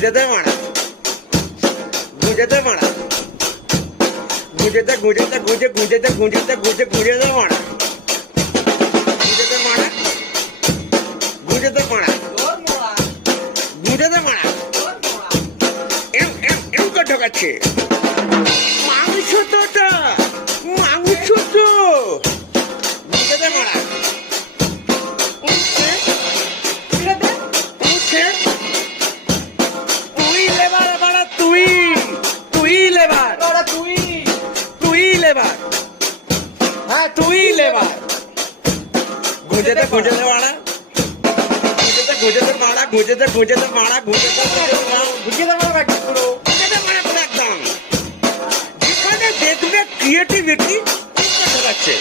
গুঁজেতে মারা গুঁজেতে মারা গুঁজেতে গুঁজেতে গুঁজে গুঁজেতে গুঁজেতে গুঁজে গুঁজেতে মারা গুঁজেতে মারা গুঁজেতে মারা গুঁজেতে মারা এম এম এম করে ঢোকাচ্ছে মাংস তো ওটা মাংস তো গুঁজেতে মারা তুই লেবার বাড়া তুই তুই লেবার তুই লেবার হ্যাঁ তুই লেবার গুঁজেতে গুঁজেতে মারা গুঁজেতে গুঁজেতে মারা গুঁজেতে গুঁজেতে মারা গুঁজেতে গুঁজেতে মারা গুঁজেতে মারা পুরো একদম যেখানে দেখবে ক্রিয়েটিভিটি ঢোকাচ্ছে